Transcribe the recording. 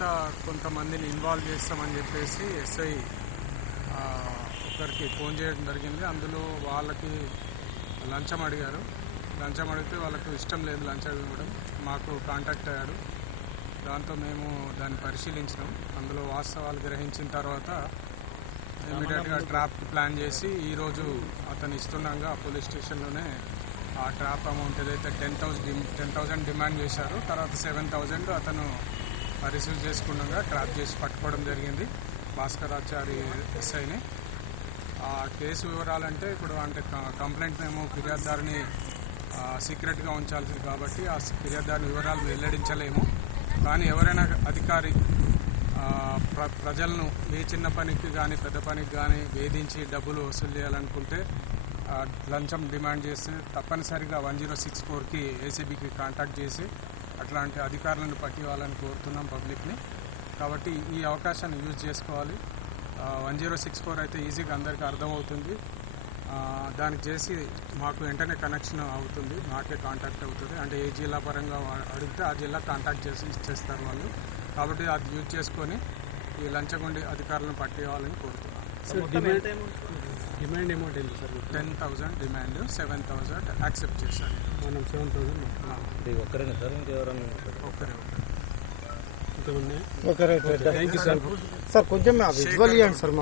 మిగతా కొంతమందిని ఇన్వాల్వ్ చేస్తామని చెప్పేసి ఎస్ఐ ఒకరికి ఫోన్ చేయడం జరిగింది. అందులో వాళ్ళకి లంచం అడిగారు. లంచం అడిగితే వాళ్ళకు ఇష్టం లేదు లంచం ఇవ్వడం. మాకు కాంటాక్ట్ అయ్యాడు. దాంతో మేము దాన్ని పరిశీలించినాం. అందులో వాస్తవాలు గ్రహించిన తర్వాత ఇమీడియట్గా ట్రాప్ ప్లాన్ చేసి ఈరోజు అతను ఇస్తుండగా పోలీస్ స్టేషన్లోనే ఆ ట్రాప్ అమౌంట్ ఏదైతే 10,000 డిమాండ్ చేశారో తర్వాత 7,000 అతను రిసీవ్ చేసుకుండగా ట్రాప్ చేసి పట్టుకోవడం జరిగింది భాస్కరాచారి ఎస్ఐని. ఆ కేసు వివరాలంటే ఇప్పుడు అంటే కంప్లైంట్ మేము ఫిర్యాదుదారుని సీక్రెట్గా ఉంచాల్సింది కాబట్టి ఆ ఫిర్యాదుదారుని వివరాలు వెల్లడించలేము. కానీ ఎవరైనా అధికారి ప్రజలను ఏ చిన్న పనికి కానీ పెద్ద పనికి కానీ వేధించి డబ్బులు వసూలు చేయాలనుకుంటే లంచం డిమాండ్ చేస్తే తప్పనిసరిగా 1064కి ఏసీబీకి కాంటాక్ట్ చేసి అట్లాంటి అధికారులను పట్టివ్వాలని కోరుతున్నాం పబ్లిక్ని. కాబట్టి ఈ అవకాశాన్ని యూజ్ చేసుకోవాలి. 1064 అయితే ఈజీగా అందరికీ అర్థమవుతుంది. దానికి చేసి మాకు వెంటనే కనెక్షన్ అవుతుంది, మాకే కాంటాక్ట్ అవుతుంది. అంటే ఏ జిల్లా పరంగా అడిగితే ఆ జిల్లా కాంటాక్ట్ చేసి ఇచ్చేస్తారు వాళ్ళు. కాబట్టి అది యూజ్ చేసుకొని ఈ లంచగొండి అధికారులను పట్టివ్వాలని కోరుతున్నాను. డిమాండ్ అమౌంట్ ఏంటి సార్? 10,000 డిమాండ్, 7,000 యాక్సెప్ట్ చేశాను. మనం 7,000 ఒక్కరేనా సార్ ఇంకెవరన్నా? ఒకరే okay right. Thank you sir. Sir కొంచెం విజువల్ ఇవ్వండి సార్.